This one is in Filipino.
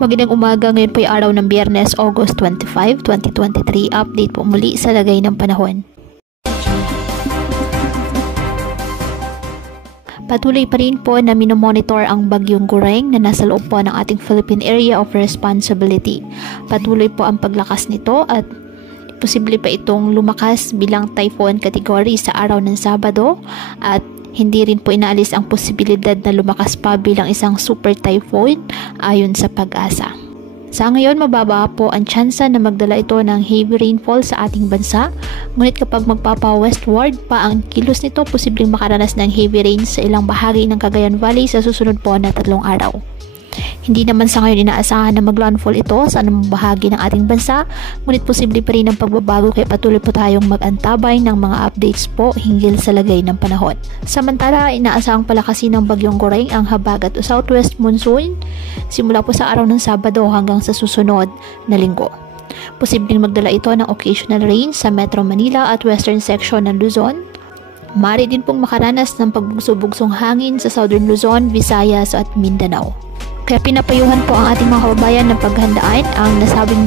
Magandang umaga, ngayon po ay araw ng Biyernes, August 25, 2023. Update po muli sa lagay ng panahon. Patuloy pa rin po na minomonitor ang bagyong Gureng na nasa loob po ng ating Philippine Area of Responsibility. Patuloy po ang paglakas nito at posible pa itong lumakas bilang typhoon category sa araw ng Sabado at hindi rin po inaalis ang posibilidad na lumakas pa bilang isang super typhoon ayon sa Pag-asa. Sa ngayon, mababa po ang tsansa na magdala ito ng heavy rainfall sa ating bansa. Ngunit kapag magpapa-westward pa ang kilos nito, posibleng makaranas ng heavy rain sa ilang bahagi ng Cagayan Valley sa susunod po na 3 araw. Hindi naman sa ngayon inaasahan na maglandfall ito sa anumang bahagi ng ating bansa, ngunit posible pa rin ang pagbabago kaya patuloy po tayong mag-antabay ng mga updates po hinggil sa lagay ng panahon. Samantala, inaasahang palakasin ng bagyong Gureng ang habagat o southwest monsoon simula po sa araw ng Sabado hanggang sa susunod na linggo. Posibleng magdala ito ng occasional rain sa Metro Manila at western section ng Luzon. Maaari din pong makaranas ng pagbugso-bugsong hangin sa southern Luzon, Visayas at Mindanao. Kaya pinapayuhan po ang ating mga kababayan na paghandaan ang nasabing